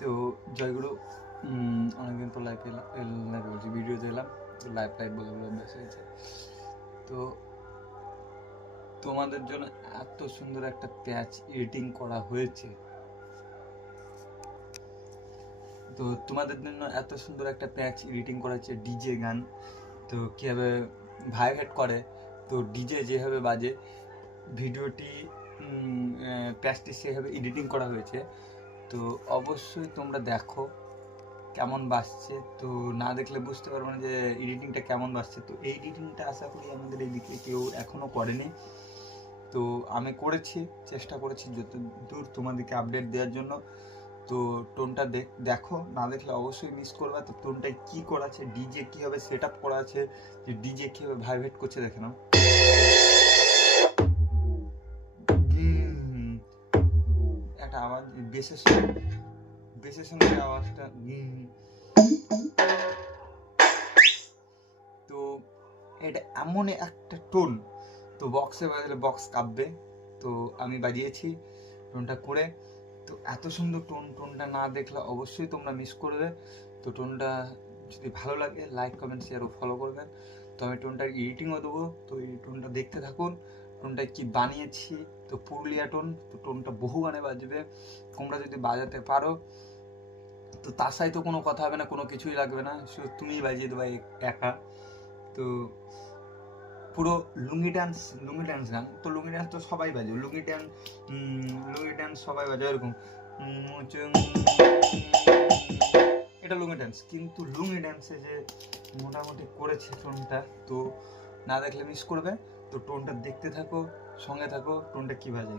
তো জয়গুরু, অনেকদিন পর লাইভ বলছি, ভিডিওতে এলাম। তো লাইভ বলে অভ্যাস হয়েছে। তো তোমাদের জন্য এত সুন্দর একটা প্যাচ এডিটিং করা হয়েছে। তো তোমাদের জন্য এত সুন্দর একটা প্যাচ এডিটিং করা হচ্ছে, ডিজে গান। তো কীভাবে ভাইব্রেট করে, তো ডিজে যেভাবে বাজে, ভিডিওটি প্যাচটি সেভাবে এডিটিং করা হয়েছে। তো অবশ্যই তোমরা দেখো কেমন বাজছে। তো না দেখলে বুঝতে পারবো না যে এডিটিংটা কেমন বাজছে। তো এই এডিটিংটা আশা করি আমাদের এইদিকে কেউ এখনও করেনি। তো আমি করেছি, চেষ্টা করেছি যত দূর তোমাদেরকে আপডেট দেওয়ার জন্য। তো টোনটা দেখো, না দেখলে অবশ্যই মিস করবে। তো টোনটায় কী করা আছে, ডিজে কীভাবে সেট আপ করা আছে, যে ডিজে কীভাবে ভাইব্রেট করছে দেখে নাও। একটা আওয়াজ, বেসের সঙ্গে আওয়াজটা। তো এটা এমন একটা টোন, তো বক্সে বাজলে বক্স কাঁপবে। তো আমি বাজিয়েছি টোনটা করে। তো এত সুন্দর টোনটা না দেখলে অবশ্যই তোমরা মিস করবে। তো টোনটা যদি ভালো লাগে লাইক কমেন্ট শেয়ার ও ফলো করবেন। তো আমি টোনটার এডিটিংও দেবো, তো এই টোনটা দেখতে থাকুন। টোনটা কি বানিয়েছি, তো পুরুলিয়া টোন। তো টোনটা বহু গানে বাজবে, তোমরা যদি বাজাতে পারো তো তার সাথে তো কোনো কথা হবে না, কোনো কিছুই লাগবে না, শুধু তুমিই বাজিয়ে দেবে একা। তো পুরো লুঙ্গি ডান্স গান। তো লুঙ্গি ডান্স তো সবাই বাজে, লুঙ্গি ডান্স সবাই বাজে এরকম। এটা লুঙ্গি ডান্স, কিন্তু লুঙ্গি ডান্সে যে মোটামুটি করেছে টোনটা, তো না দেখলে মিস করবে। তো টোনটা দেখতে থাকো, সঙ্গে থাকো, টোনটা কী বাজে।